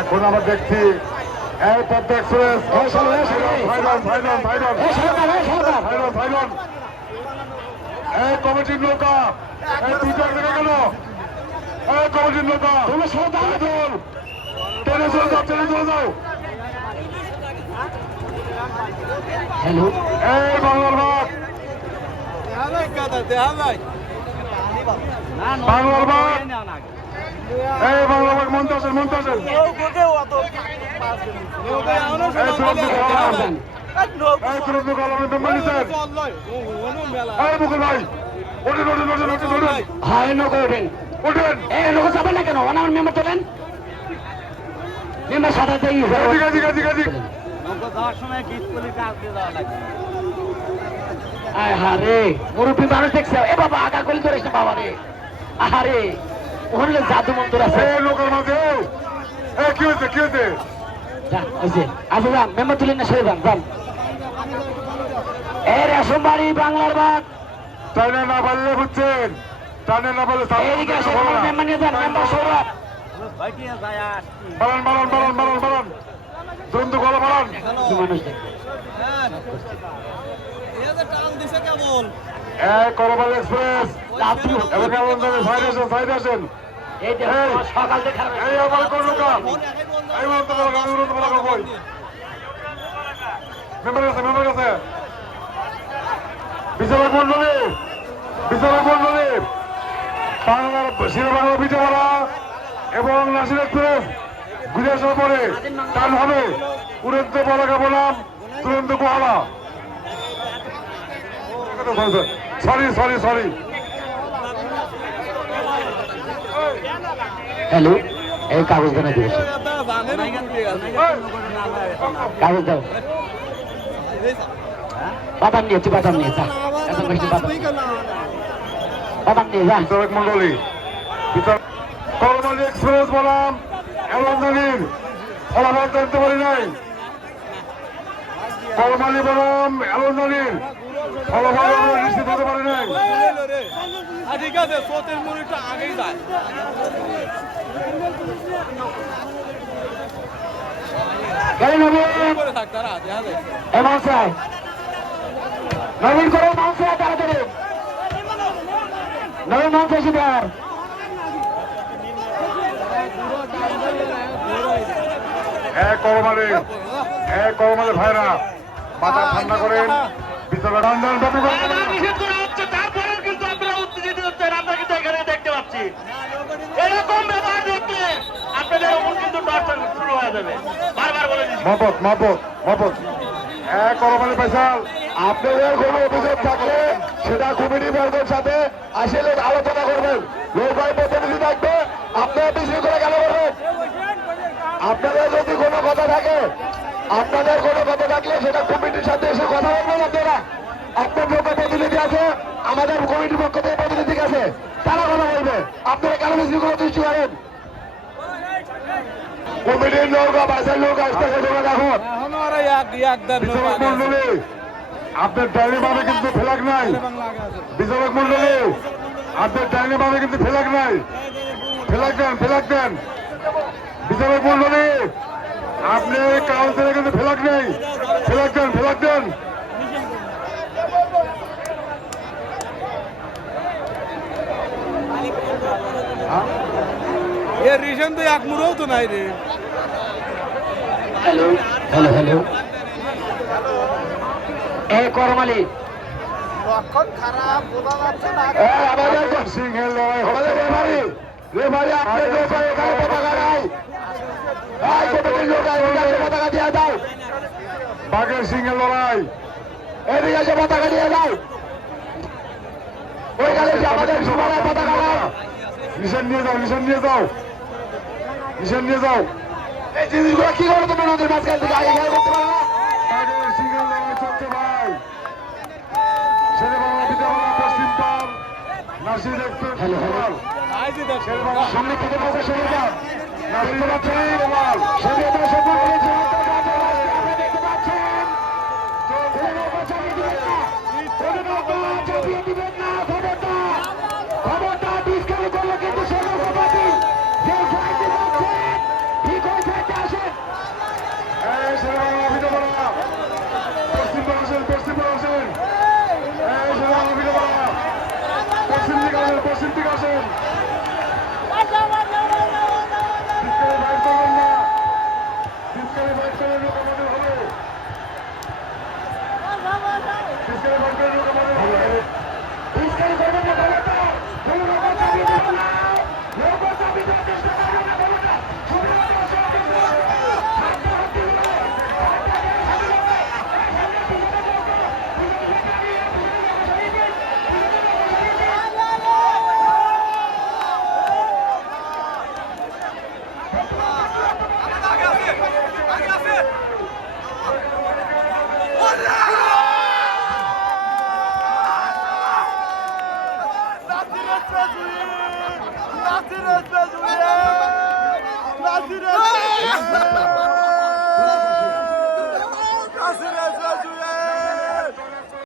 এখন আমরা দেখছি এই পদ্মা এক্সপ্রেস এই কমিটির নৌকা এই দুইটা থেকে গেল এই কমিটির নৌকা টেনে চলে যাও টেনে চলে যাও এই বাংলার ভাগ বাংলার ভাগ এই বাংলা ভাগ মন্ত্র আসেন মন্ত্র আসেন মুরব্বী মানুষ দেখছে এ বাবা আগা গলি ধরে বাবা রে আহারে ওখানে জাদু মন্ত্র আছে লোকের মাঝে কি হয়েছে কি হয়েছে আচ্ছা যান মেম্বার তুলেন না সে যান যান এ রেশম বাড়ি বাংলার ভাগ টানে না পারলে বুঝছেন টানে না পারলে মেম্বার নিয়ে যান মেম্বার সৌরভ বাড়ান বাড়ান বাড়ান বাড়ান বাড়ান দ্বন্দ্ব গলা বাড়ান মানুষ করবাল এক্সপ্রেস সাইড আসেন সকাল থেকে এই আমার কোন নৌকা এই মেম্বার আছে মেম্বার আছে বিচারক মন্ডলী বাংলার বাংলা বিজয়ওয়ালা এবং নাসির এক্সপ্রেস ঘুরে আসার পরে টান হবে উড়ন্ত পতাকা বনাম তুরন্ত গোহালা সরি সরি সরি হ্যালো এই কাগজ দেনা দিবস কাগজ দাও বাদাম নিয়ে তুই বাদাম নিয়ে যা এত বেশি বাদাম নিয়ে যা বিচারক মন্ডলী করমালী এক্সপ্রেস বনাম এলন্দানির ফলাফল জানতে পারি নাই করমালী বনাম এলন্দানির ফলাফল নিশ্চিত হতে পারি নাই ঠিক আছে স্রোতের মুড়িটা আগেই যায় নবীন করে মাংস তাড়াতাড়ি নবীন মাংস শিকার করমালী ভাইরা মাথা ঠান্ডা করেন বিচারক তারপরেও কিন্তু আপনারা উত্তেজিত হচ্ছেন আমরা কিন্তু এখানে দেখতে পাচ্ছি এরকম ব্যাপার দেখলে আপনাদের ওপর কিন্তু টর্চার শুরু হয়ে যাবে বারবার বলে দিচ্ছি মহব্বত করমালী ফয়সাল আপনাদের কোনো অভিযোগ থাকলে সেটা কমিটি বর্গের সাথে আসলে আলোচনা করবেন লোকভাই প্রতিনিধি থাকবে আপনারা বিশৃঙ্খলা কেন করবেন আপনাদের যদি কোনো কথা থাকে আপনাদের কোনো কথা থাকলে সেটা কমিটির সাথে এসে কথা বলবেন আপনারা আপনার পক্ষ প্রতিনিধি আছে আমাদের কমিটির পক্ষ থেকে প্রতিনিধি আছে তারা কথা বলবে আপনারা কেন বিশৃঙ্খলা সৃষ্টি করেন কমিটির নৌকা বাসার নৌকা আসতেছে এখন আপনার ডাইনি ভাবে কিন্তু ফেলাক নাই বিচারক মন্ডলী আপনার ডাইনি ভাবে কিন্তু ফেলাক নাই ফেলাক দেন বিচারক মন্ডলী আপনি কাউন্সিলে কিন্তু ফেলাক নেই ফেলাক দেন এর রিজন তো এক মুড়েও তো নাই রে হ্যালো করমালী আমাদের সিংহের লড়াই হবে রেফারি আপনার নৌকা এখানে পতাকা নাই পতাকা দিয়ে দাও বাঘের সিংহের লড়াই এদিকে এসে পতাকা দিয়ে দাও ওইখানে আমাদের সমানের পতাকা নাই নিশান নিয়ে যাও এই জিনিসগুলো কি করো তুমি নদীর মাঝখান থেকে আগে খেয়াল করতে পারো না বাঘের সিংহের লড়াই চলছে ভাই শেরেবাংলা বিদ্যালয় পশ্চিম পাল নাসির এক্সপ্রেস সামনে থেকে বসে সরে যান দেখতে পাচ্ছেন